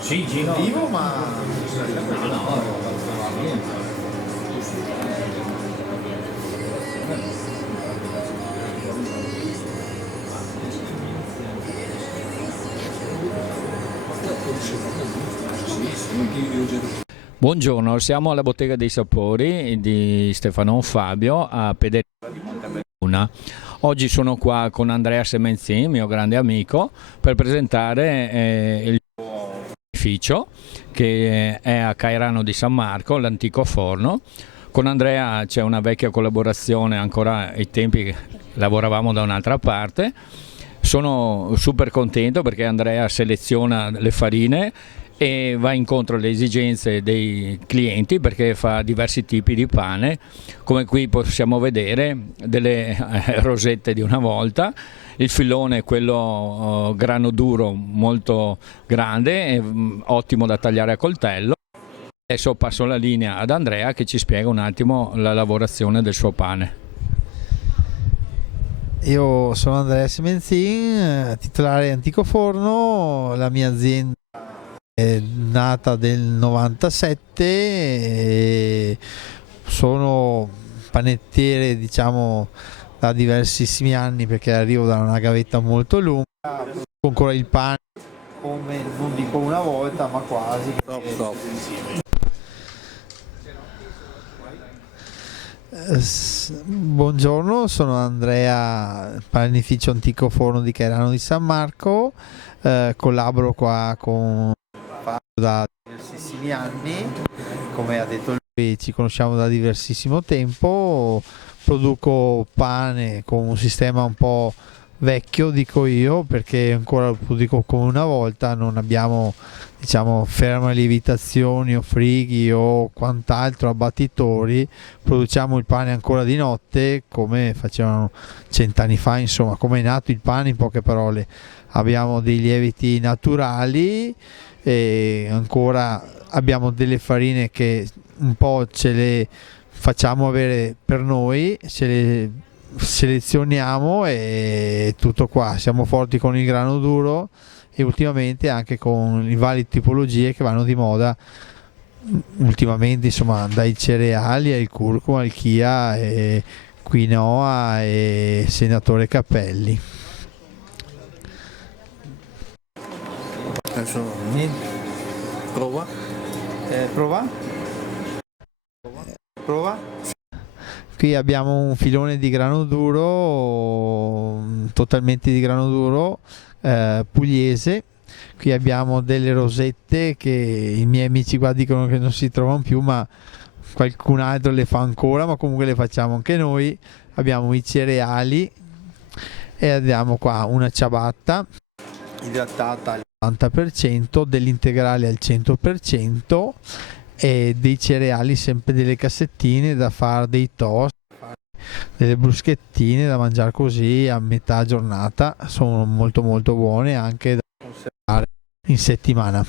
Sì, Gino. Vivo, ma Buongiorno, siamo alla Bottega dei Sapori di Stefano Fabio a Pederina di Montebelluna. Oggi sono qua con Andrea Semenzin, mio grande amico, per presentare il suo edificio che è a Cairano di San Marco, l'antico forno. Con Andrea c'è una vecchia collaborazione, ancora ai tempi che lavoravamo da un'altra parte. Sono super contento perché Andrea seleziona le farine e va incontro alle esigenze dei clienti perché fa diversi tipi di pane, come qui possiamo vedere delle rosette di una volta, il filone è quello grano duro molto grande, ottimo da tagliare a coltello. Adesso passo la linea ad Andrea che ci spiega un attimo la lavorazione del suo pane. io sono Andrea Semenzin, titolare Antico Forno. La mia azienda è nata nel 97 e sono panettiere, diciamo, da diversissimi anni perché arrivo da una gavetta molto lunga. Ancora il pane, come non dico una volta, ma quasi. Buongiorno, sono Andrea, panificio Antico Forno di Cairano di San Marco. Collaboro qua con Fabio da diversissimi anni, come ha detto lui ci conosciamo da diversissimo tempo. Produco pane con un sistema un po' vecchio, dico io, perché ancora lo produco come una volta, non abbiamo, diciamo, ferme lievitazioni o frighi o quant'altro, abbattitori. Produciamo il pane ancora di notte come facevano 100 anni fa, insomma, come è nato il pane in poche parole. Abbiamo dei lieviti naturali e ancora abbiamo delle farine che un po' ce le facciamo avere per noi, ce le selezioniamo e tutto qua. Siamo forti con il grano duro e ultimamente anche con le varie tipologie che vanno di moda ultimamente, insomma, dai cereali al curcuma, al chia e quinoa e senatore Cappelli. Adesso prova. Prova? Prova? Qui abbiamo un filone di grano duro, totalmente di grano duro, pugliese. Qui abbiamo delle rosette che i miei amici qua dicono che non si trovano più, ma qualcun altro le fa ancora, ma comunque le facciamo anche noi. Abbiamo i cereali e abbiamo qua una ciabatta idratata al 90%, dell'integrale al 100% e dei cereali, sempre delle cassettine da fare dei toast, delle bruschettine da mangiare così a metà giornata. Sono molto molto buone, anche da conservare in settimana.